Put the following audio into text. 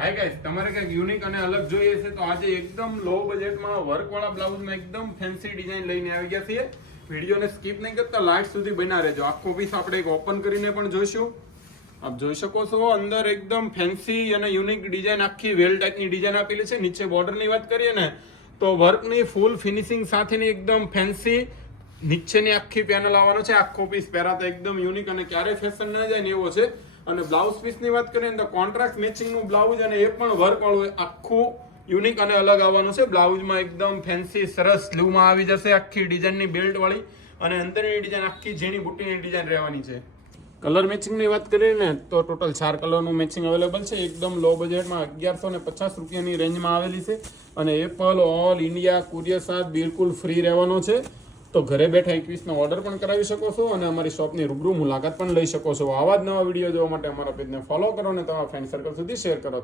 Hi guys, તમારે કંઈક unique અને અલગ જોઈએ છે તો આજે એકદમ લો બજેટમાં વર્કવાળા બ્લાઉઝમાં એકદમ ફેન્સી ડિઝાઇન લઈને આવી ગયા છીએ. વિડીયોને સ્કીપ નહીં કરતા લાસ્ટ સુધી બન્યા રહેજો. આખો પીસ આપણે એક ઓપન કરીને પણ જોઈશું. આપ જોઈ શકો છો અંદર એકદમ ફેન્સી અને યુનિક ડિઝાઇન, આખી વેલ ટાઈપની ડિઝાઇન આપેલી છે. નીચે બોર્ડરની વાત કરીએ ને તો વર્કની ફૂલ ફિનિશિંગ સાથેની એકદમ ફેન્સી નીચેની આખી પેનલ આવવાનો છે. આખો પીસ પહેરાતા એકદમ યુનિક અને ક્યારેય ફેશન ન જાય ને એવો છે. અને બ્લાઉઝ પીસની વાત કરીએ તો કોન્ટ્રાસ્ટ મેચિંગનું બ્લાઉઝ અને એ પણ વર્ક વાળું આખું યુનિક અને અલગ આવવાનું છે. બ્લાઉઝમાં એકદમ ફેન્સી સરસ સ્લીવમાં આવી જશે આખી ડિઝાઇનની બેલ્ટ વાળી, અને અંદરની ડિઝાઇન આખી ઝીણી બુટ્ટીની ડિઝાઇન રહેવાની છે. કલર મેચિંગની વાત કરીએ ને તો ટોટલ 4 કલરનું મેચિંગ અવેલેબલ છે. એકદમ લો બજેટમાં 1150 રૂપિયાની રેન્જમાં આવેલી છે. અને એપલ ઓલ ઇન્ડિયા કુરિયર સાથ બિલકુલ ફ્રી રહેવાનો છે. તો ઘરે બેઠા એક પીસનો ઓર્ડર પણ કરાવી શકો છો અને અમારી શોપની રૂબરૂ મુલાકાત પણ લઈ શકો છો. આવા જ નવા વિડીયો જોવા માટે અમારા પેજને ફોલો કરો અને તમારા ફ્રેન્ડ સર્કલ સુધી શેર કરો.